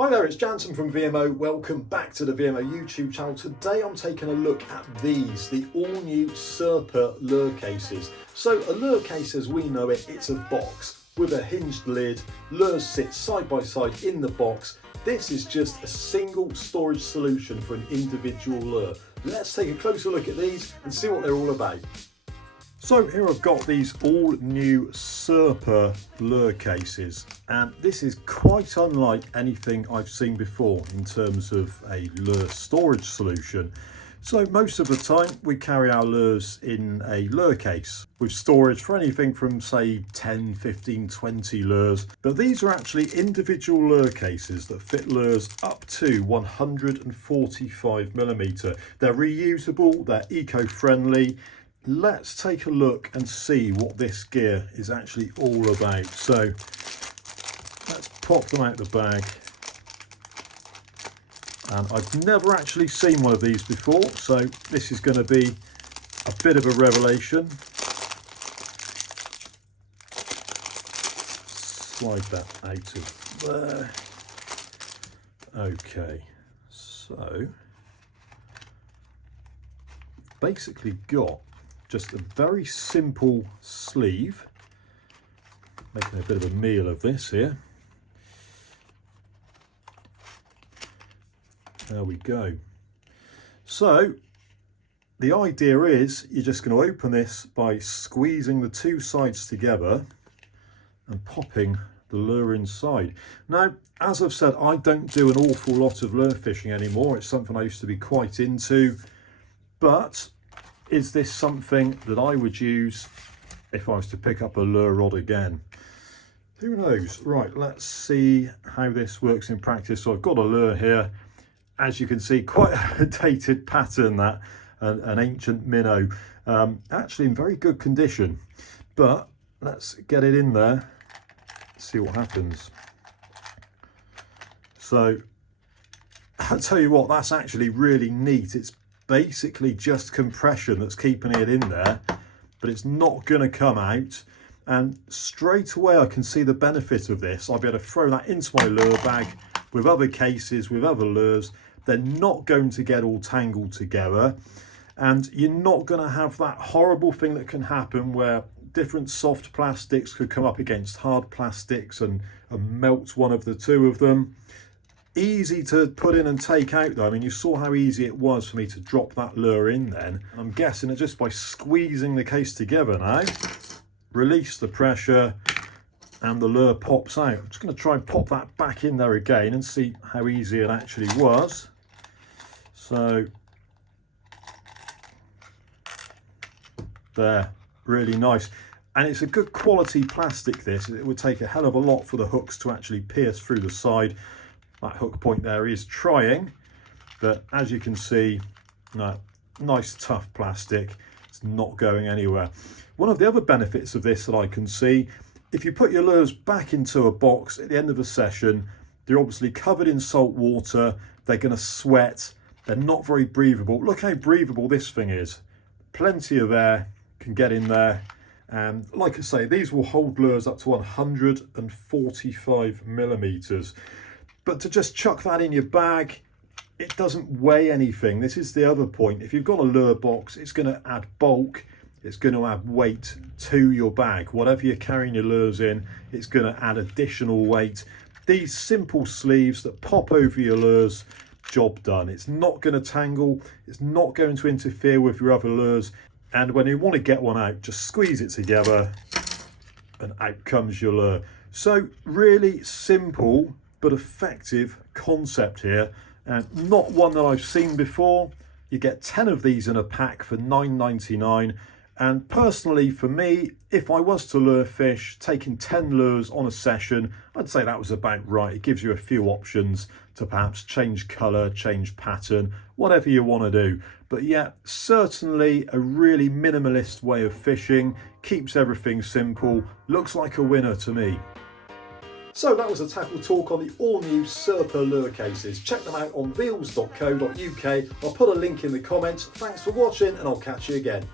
Hi there, it's Jansen from VMO. Welcome back to the VMO YouTube channel. Today I'm taking a look at these, the all-new Surppa lure cases. So a lure case as we know it, it's a box with a hinged lid. Lures sit side by side in the box. This is just a single storage solution for an individual lure. Let's take a closer look at these and see what they're all about. So here I've got these all new Surppa lure cases, and this is quite unlike anything I've seen before in terms of a lure storage solution. So most of the time we carry our lures in a lure case with storage for anything from say 10, 15, 20 lures. But these are actually individual lure cases that fit lures up to 145mm. They're reusable, they're eco-friendly. Let's take a look and see what this gear is actually all about. So let's pop them out the bag. And I've never actually seen one of these before, so this is going to be a bit of a revelation. Slide that out of there. Okay, so basically got just a very simple sleeve, making a bit of a meal of this here. There we go. So the idea is you're just going to open this by squeezing the two sides together and popping the lure inside. Now, as I've said, I don't do an awful lot of lure fishing anymore. It's something I used to be quite into, but is this something that I would use if I was to pick up a lure rod again? Who knows? Right, let's see how this works in practice. So I've got a lure here. As you can see, quite a dated pattern, that an ancient minnow. Actually in very good condition, but let's get it in there, see what happens. So I'll tell you what, that's actually really neat. It's basically just compression that's keeping it in there, but it's not going to come out. And straight away I can see the benefit of this. I'll be able to throw that into my lure bag with other cases, with other lures. They're not going to get all tangled together, and you're not going to have that horrible thing that can happen where different soft plastics could come up against hard plastics and melt one of the two of them. Easy to put in and take out though. I mean, you saw how easy it was for me to drop that lure in then. I'm guessing that just by squeezing the case together now, release the pressure and the lure pops out. I'm just going to try and pop that back in there again and see how easy it actually was. So there, really nice. And it's a good quality plastic this. It would take a hell of a lot for the hooks to actually pierce through the side. That hook point there is trying, but as you can see, nice tough plastic. It's not going anywhere. One of the other benefits of this that I can see, if you put your lures back into a box at the end of a session, they're obviously covered in salt water, they're going to sweat, they're not very breathable. Look how breathable this thing is. Plenty of air can get in there. And like I say, these will hold lures up to 145mm. But to just chuck that in your bag, it doesn't weigh anything. This is the other point. If you've got a lure box, it's going to add bulk. It's going to add weight to your bag. Whatever you're carrying your lures in, it's going to add additional weight. These simple sleeves that pop over your lures, job done. It's not going to tangle. It's not going to interfere with your other lures. And when you want to get one out, just squeeze it together and out comes your lure. So really simple but effective concept here, and not one that I've seen before. You get 10 of these in a pack for $9.99. And personally for me, if I was to lure fish, taking 10 lures on a session, I'd say that was about right. It gives you a few options to perhaps change colour, change pattern, whatever you want to do. But yeah, certainly a really minimalist way of fishing, keeps everything simple, looks like a winner to me. So that was a tackle talk on the all-new Surppa lure cases. Check them out on veals.co.uk. I'll put a link in the comments. Thanks for watching and I'll catch you again.